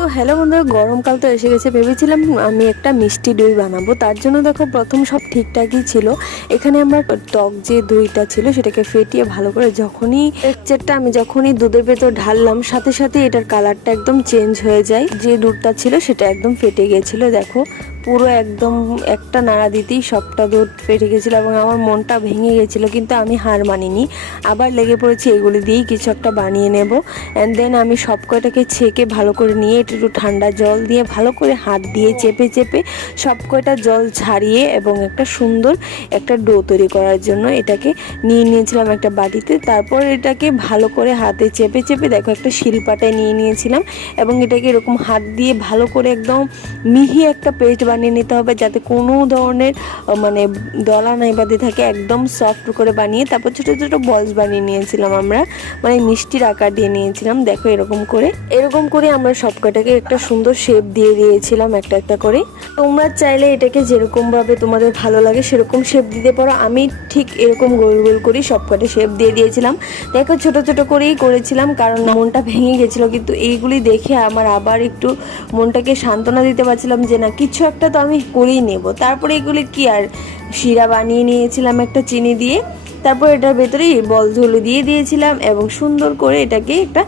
তো হ্যালো বন্ধুরা, গরমকাল তো এসে গেছে। ভেবেছিলাম আমি একটা মিষ্টি দই বানাবো। তার জন্য দেখো প্রথম সব ঠিকঠাকই ছিল। এখানে আমার টক যে দইটা ছিল সেটাকে ফেটিয়ে ভালো করে টেক্সচারটা আমি যখনই দুধের ভেতর ঢাললাম, সাথে সাথে এটার কালারটা একদম চেঞ্জ হয়ে যায়। যে দুধটা ছিল সেটা একদম ফেটে গিয়েছিল। দেখো পুরো একদম একটা নাড়া দিতেই সবটা দুধ ফেটে গেছিলো এবং আমার মনটা ভেঙে গেছিলো, কিন্তু আমি হার মানিনি। আবার লেগে পড়েছি এগুলি দিয়েই কিছু একটা বানিয়ে নেব। অ্যান্ড দেন আমি সব কয়টাকে ছেঁকে ভালো করে নিয়ে একটু ঠান্ডা জল দিয়ে ভালো করে হাত দিয়ে চেপে চেপে সব কয়টা জল ছাড়িয়ে এবং একটা সুন্দর একটা ডো তৈরি করার জন্য এটাকে নিয়ে নিয়েছিলাম একটা বাটিতে। তারপর এটাকে ভালো করে হাতে চেপে চেপে দেখো একটা শিলপাটায় নিয়ে নিয়েছিলাম এবং এটাকে এরকম হাত দিয়ে ভালো করে একদম মিহি একটা পেস্ট বানিয়ে নিতে হবে, যাতে কোনো ধরনের মানে দলা নাই বাদে থাকে। একদম সফট করে বানিয়ে তারপর ছোটো ছোটো বলস বানিয়ে নিয়েছিলাম আমরা, মানে মিষ্টির আকার দিয়ে নিয়েছিলাম। দেখো এরকম করে আমরা সব কটাকে একটা সুন্দর শেপ দিয়ে দিয়েছিলাম একটা একটা করে। তোমরা চাইলে এটাকে যেরকমভাবে তোমাদের ভালো লাগে সেরকম শেপ দিতে পারো। আমি ঠিক এরকম গোল গোল করেই সব কটা শেপ দিয়ে দিয়েছিলাম। দেখো ছোট ছোট করেই করেছিলাম কারণ মনটা ভেঙে গেছিলো, কিন্তু এইগুলি দেখে আমার আবার একটু মনটাকে সান্ত্বনা দিতে পারছিলাম যে না, কিছু একটা তো আমি করেই নেব। তারপরে এগুলি কি আর শিরা বানিয়ে নিয়েছিলাম একটা চিনি দিয়ে। তারপর এটার ভেতরে বলগুলো দিয়ে দিয়েছিলাম এবং সুন্দর করে এটাকে একটা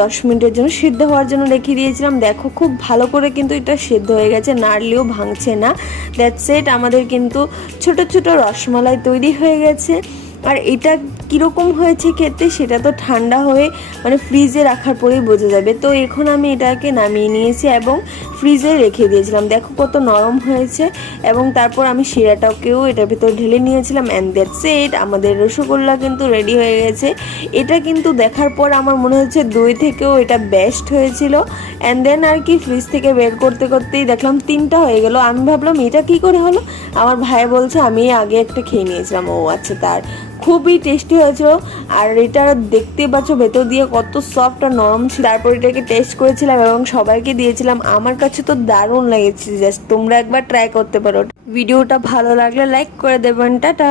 10 মিনিটের জন্য সিদ্ধ হওয়ার জন্য রেখে দিয়েছিলাম। দেখো খুব ভালো করে কিন্তু এটা সিদ্ধ হয়ে গেছে, নাড়লেও ভাঙছে না। দ্যাটস ইট, আমাদের কিন্তু ছোট ছোট রসমালাই তৈরি হয়ে গেছে। আর এটা কীরকম হয়েছে খেতে সেটা তো ঠান্ডা হয়ে ফ্রিজে রাখার পরেই বোঝা যাবে। তো এখন আমি এটাকে নামিয়ে নিয়েছি এবং ফ্রিজে রেখে দিয়েছিলাম। দেখো কত নরম হয়েছে। এবং তারপর আমি শিরাটাকেও এটার ভিতর ঢেলে নিয়েছিলাম। অ্যান্ড দ্যাটস ইট, আমাদের রসগোল্লা কিন্তু রেডি হয়ে গেছে। এটা কিন্তু দেখার পর আমার মনে হচ্ছে দই থেকেও এটা বেস্ট হয়েছিল। অ্যান্ড দেন আর কি ফ্রিজ থেকে বের করতে করতেই দেখলাম 3টা হয়ে গেল। আমি ভাবলাম এটা কি করে হলো। আমার ভাই বলছে আমি আগে একটা খেয়ে নিয়েছিলাম। ও আচ্ছা, তার খুবই টেস্টি হয়েছিল। আর এটা দেখতে পাচ্ছ ভেতর দিয়ে কত সফট আর নরম ছিল। তারপর এটাকে টেস্ট করেছিলাম এবং সবাইকে দিয়েছিলাম। আমার কাছে তো দারুণ লেগেছে। জাস্ট তোমরা একবার ট্রাই করতে পারো। ভিডিওটা ভালো লাগলে লাইক করে দেবেন। টাটা।